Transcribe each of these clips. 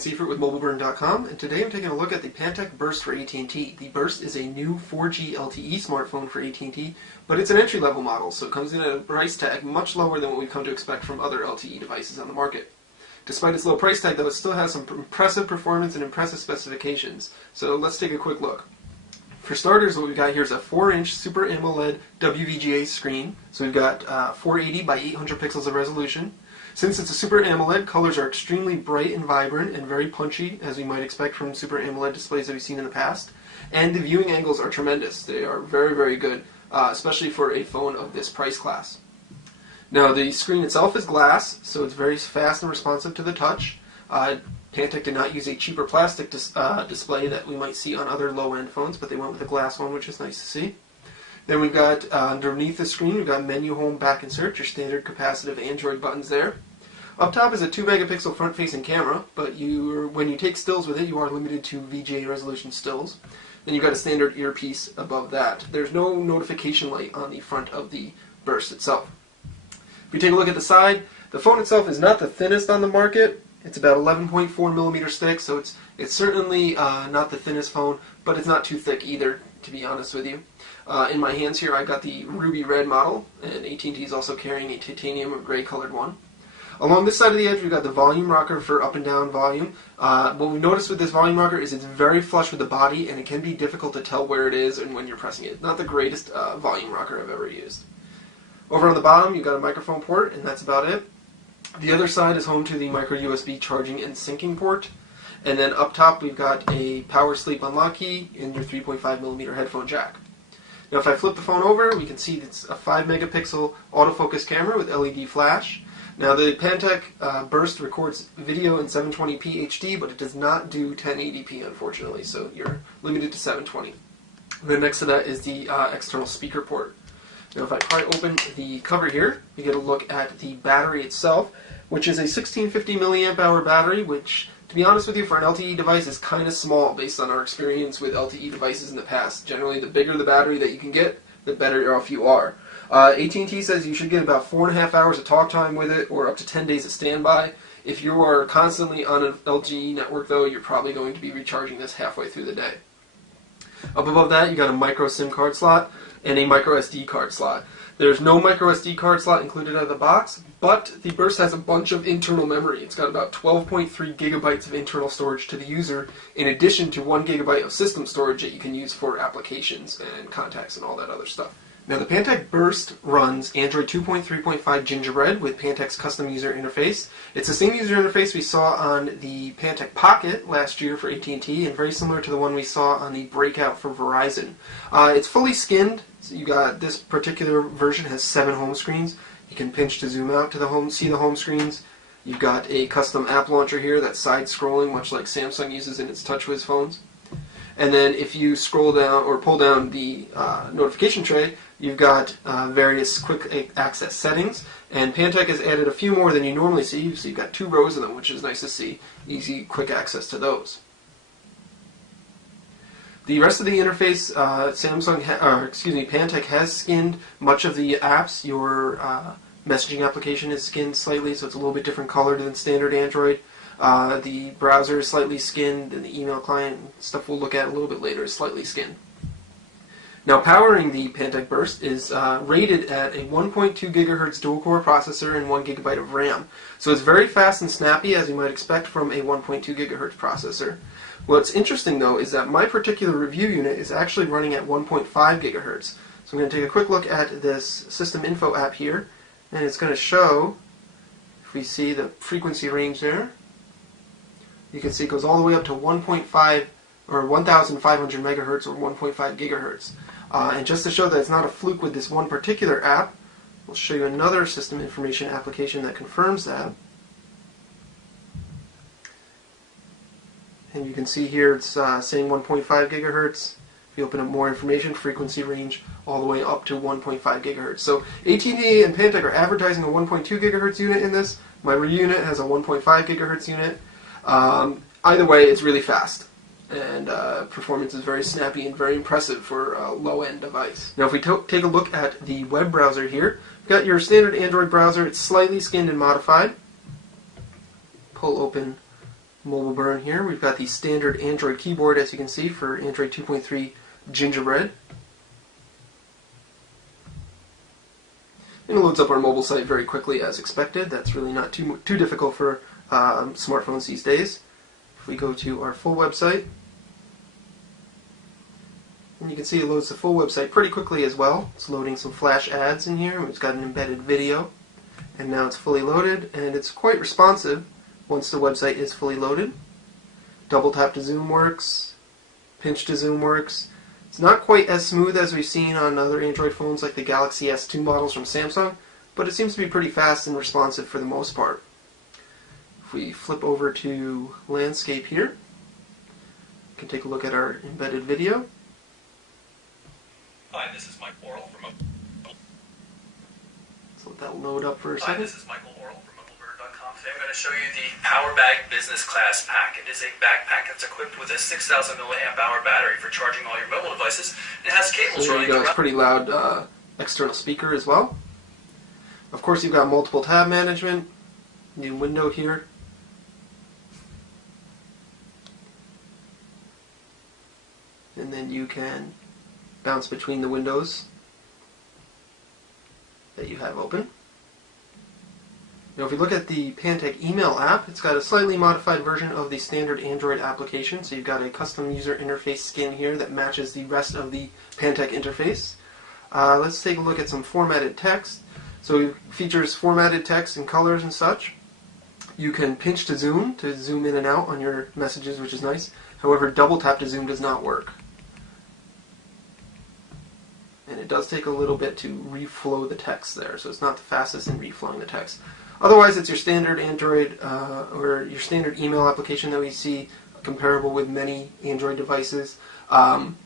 Seifert with MobileBurn.com, and today I'm taking a look at the Pantech Burst for AT&T. The Burst is a new 4G LTE smartphone for AT&T, but it's an entry-level model, so it comes in at a price tag much lower than what we've come to expect from other LTE devices on the market. Despite its low price tag, though, it still has some impressive performance and impressive specifications, so let's take a quick look. For starters, what we've got here is a 4-inch Super AMOLED WVGA screen, so we've got 480 by 800 pixels of resolution. Since it's a Super AMOLED, colors are extremely bright and vibrant and very punchy, as we might expect from Super AMOLED displays that we've seen in the past. And the viewing angles are tremendous. They are very, very good, especially for a phone of this price class. Now, the screen itself is glass, so it's very fast and responsive to the touch. Pantech did not use a cheaper plastic display that we might see on other low-end phones, but they went with a glass one, which is nice to see. Then we've got, underneath the screen, we've got menu, home, back, and search, your standard capacitive Android buttons there. Up top is a 2-megapixel front-facing camera, but when you take stills with it, you are limited to VGA resolution stills. Then you've got a standard earpiece above that. There's no notification light on the front of the Burst itself. If we take a look at the side, the phone itself is not the thinnest on the market. It's about 11.4 millimeters thick, so it's certainly not the thinnest phone, but it's not too thick either, to be honest with you. In my hands here, I got the ruby red model, and AT&T is also carrying a titanium or gray colored one. Along this side of the edge, we've got the volume rocker for up and down volume. What we've noticed with this volume rocker is it's very flush with the body, and it can be difficult to tell where it is and when you're pressing it. Not the greatest volume rocker I've ever used. Over on the bottom, you've got a microphone port, and that's about it. The other side is home to the micro USB charging and syncing port. And then up top, we've got a power sleep unlock key and your 3.5 millimeter headphone jack. Now, if I flip the phone over, we can see it's a 5-megapixel autofocus camera with LED flash. Now, the Pantech Burst records video in 720p HD, but it does not do 1080p, unfortunately, so you're limited to 720. Then next to that is the external speaker port. Now, if I pry open the cover here, you get a look at the battery itself, which is a 1650 milliamp hour battery, which, to be honest with you, for an LTE device is kind of small based on our experience with LTE devices in the past. Generally, the bigger the battery that you can get, the better off you are. AT&T says you should get about 4.5 hours of talk time with it, or up to 10 days of standby. If you are constantly on an LTE network, though, you're probably going to be recharging this halfway through the day. Up above that, you got a micro SIM card slot and a micro SD card slot. There's no micro SD card slot included out of the box, but the Burst has a bunch of internal memory. It's got about 12.3 gigabytes of internal storage to the user, in addition to 1 gigabyte of system storage that you can use for applications and contacts and all that other stuff. Now, the Pantech Burst runs Android 2.3.5 Gingerbread with Pantech's custom user interface. It's the same user interface we saw on the Pantech Pocket last year for AT&T, and very similar to the one we saw on the Breakout for Verizon. It's fully skinned. So you got this particular version has 7 home screens. You can pinch to zoom out to see the home screens. You've got a custom app launcher here that's side-scrolling, much like Samsung uses in its TouchWiz phones. And then if you scroll down or pull down the notification tray, you've got various quick access settings. And Pantech has added a few more than you normally see. So you've got 2 rows of them, which is nice to see. Easy, quick access to those. The rest of the interface, Pantech has skinned much of the apps. Your messaging application is skinned slightly, so it's a little bit different color than standard Android. The browser is slightly skinned, and the email client, stuff we'll look at a little bit later, is slightly skinned. Now, powering the Pantech Burst is rated at a 1.2 gigahertz dual-core processor and 1 gigabyte of RAM. So it's very fast and snappy, as you might expect from a 1.2 gigahertz processor. What's interesting, though, is that my particular review unit is actually running at 1.5 gigahertz. So I'm going to take a quick look at this System Info app here, and it's going to show, if we see the frequency range there, you can see it goes all the way up to 1.5 or 1,500 megahertz or 1.5 gigahertz. And just to show that it's not a fluke with this one particular app, we'll show you another system information application that confirms that. And you can see here it's saying 1.5 gigahertz. If you open up more information, frequency range all the way up to 1.5 gigahertz. So AT&T and Pantech are advertising a 1.2 gigahertz unit in this. My unit has a 1.5 gigahertz unit. Either way, it's really fast. And performance is very snappy and very impressive for a low-end device. Now, if we take a look at the web browser here, we've got your standard Android browser. It's slightly skinned and modified. Pull open Mobile Burn here. We've got the standard Android keyboard, as you can see, for Android 2.3 Gingerbread. And it loads up our mobile site very quickly, as expected. That's really not too difficult for smartphones these days. If we go to our full website, and you can see it loads the full website pretty quickly as well. It's loading some flash ads in here. It's got an embedded video, and now it's fully loaded, and it's quite responsive once the website is fully loaded. Double tap to zoom works, pinch to zoom works. It's not quite as smooth as we've seen on other Android phones like the Galaxy S2 models from Samsung, but it seems to be pretty fast and responsive for the most part. If we flip over to landscape here, we can take a look at our embedded video. Hi, this is Mike Worrell from So let that load up for a second. Hi, this is Michael Worrell from MobileBird.com. Today I'm going to show you the Power Bag Business Class Pack. It is a backpack that's equipped with a 6,000 milliamp hour battery for charging all your mobile devices. It has cables So there running you go. It's throughout. pretty loud external speaker as well. Of course, you've got multiple tab management. New window here. And then you can bounce between the windows that you have open. Now if you look at the Pantech email app, it's got a slightly modified version of the standard Android application. So you've got a custom user interface skin here that matches the rest of the Pantech interface. Let's take a look at some formatted text. So it features formatted text and colors and such. You can pinch to zoom in and out on your messages, which is nice. However, double tap to zoom does not work. And it does take a little bit to reflow the text there, so it's not the fastest in reflowing the text. Otherwise, it's your standard Android or your standard email application that we see comparable with many Android devices. Not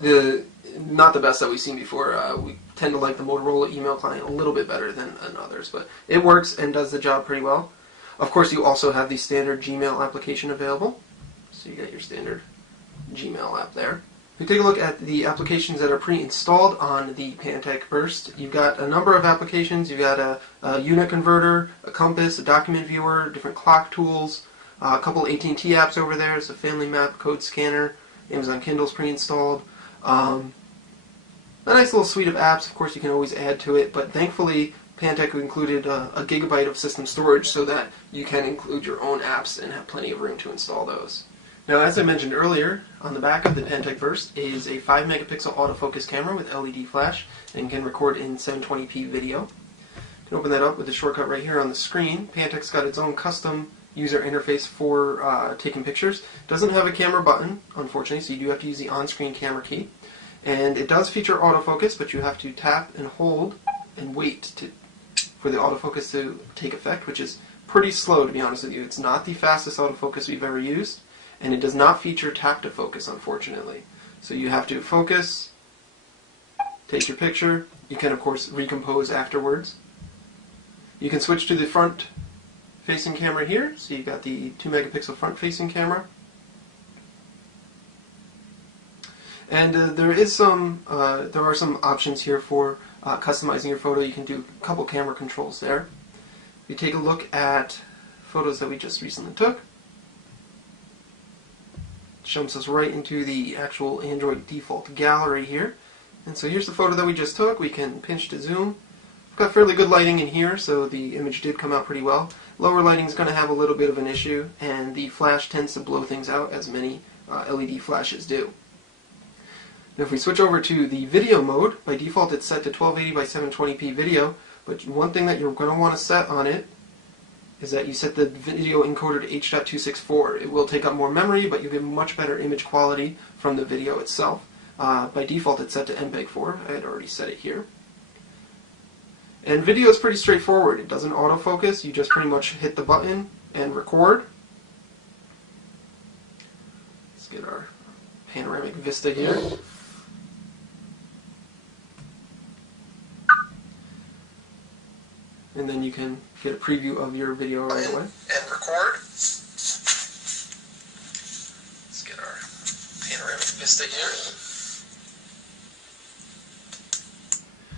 the best that we've seen before. We tend to like the Motorola email client a little bit better than others, but it works and does the job pretty well. Of course, you also have the standard Gmail application available, so you got your standard Gmail app there. If you take a look at the applications that are pre-installed on the Pantech Burst, you've got a number of applications. You've got a unit converter, a compass, a document viewer, different clock tools, a couple AT&T apps over there. It's a family map, code scanner, Amazon Kindle's pre-installed. A nice little suite of apps. Of course, you can always add to it, but thankfully Pantech included a gigabyte of system storage so that you can include your own apps and have plenty of room to install those. Now, as I mentioned earlier, on the back of the Pantech Burst is a 5 megapixel autofocus camera with LED flash and can record in 720p video. You can open that up with the shortcut right here on the screen. Pantech's got its own custom user interface for taking pictures. It doesn't have a camera button, unfortunately, so you do have to use the on-screen camera key. And it does feature autofocus, but you have to tap and hold and wait for the autofocus to take effect, which is pretty slow, to be honest with you. It's not the fastest autofocus we've ever used. And it does not feature tap to focus, unfortunately. So you have to focus, take your picture. You can, of course, recompose afterwards. You can switch to the front-facing camera here. So you've got the 2 megapixel front-facing camera. And there are some options here for customizing your photo. You can do a couple camera controls there. If you take a look at photos that we just recently took, jumps us right into the actual Android default gallery here. And so here's the photo that we just took. We can pinch to zoom. We've got fairly good lighting in here, so the image did come out pretty well. Lower lighting is going to have a little bit of an issue, and the flash tends to blow things out, as many LED flashes do. Now if we switch over to the video mode, by default it's set to 1280 by 720p video, but one thing that you're going to want to set on it is that you set the video encoder to H.264. It will take up more memory, but you get much better image quality from the video itself. By default, it's set to MPEG-4. I had already set it here. And video is pretty straightforward. It doesn't autofocus. You just pretty much hit the button and record. Let's get our panoramic vista here. And then you can get a preview of your video right away. And record. Let's get our panoramic vista here.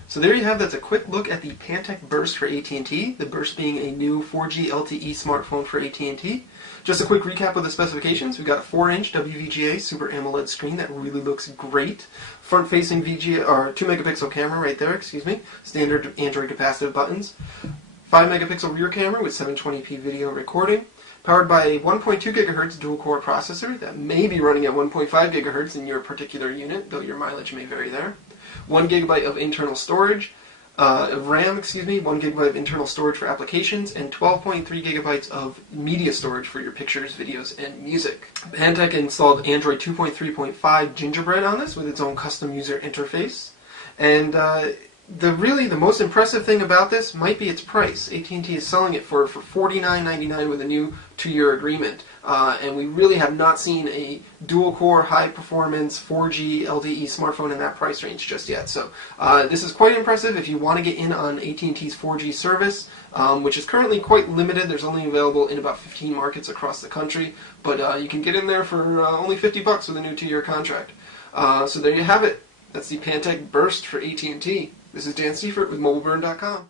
So So there you have, that's a quick look at the Pantech Burst for AT&T, the Burst being a new 4G LTE smartphone for AT&T. Just a quick recap of the specifications. We've got a 4-inch WVGA Super AMOLED screen that really looks great. Front-facing VGA, or 2-megapixel camera right there, excuse me. Standard Android capacitive buttons. 5-megapixel rear camera with 720p video recording. Powered by a 1.2 gigahertz dual-core processor that may be running at 1.5 gigahertz in your particular unit, though your mileage may vary there. 1 gigabyte of internal storage. RAM, 1 gigabyte of internal storage for applications, and 12.3 gigabytes of media storage for your pictures, videos, and music. Pantech installed Android 2.3.5 Gingerbread on this with its own custom user interface. And the most impressive thing about this might be its price. AT&T is selling it for $49.99 with a new 2-year agreement. And we really have not seen a dual-core, high-performance 4G LTE smartphone in that price range just yet. So this is quite impressive if you want to get in on AT&T's 4G service, which is currently quite limited. There's only available in about 15 markets across the country. But you can get in there for only $50 with a new 2-year contract. So there you have it. That's the Pantech Burst for AT&T. This is Dan Seifert with MobileBurn.com.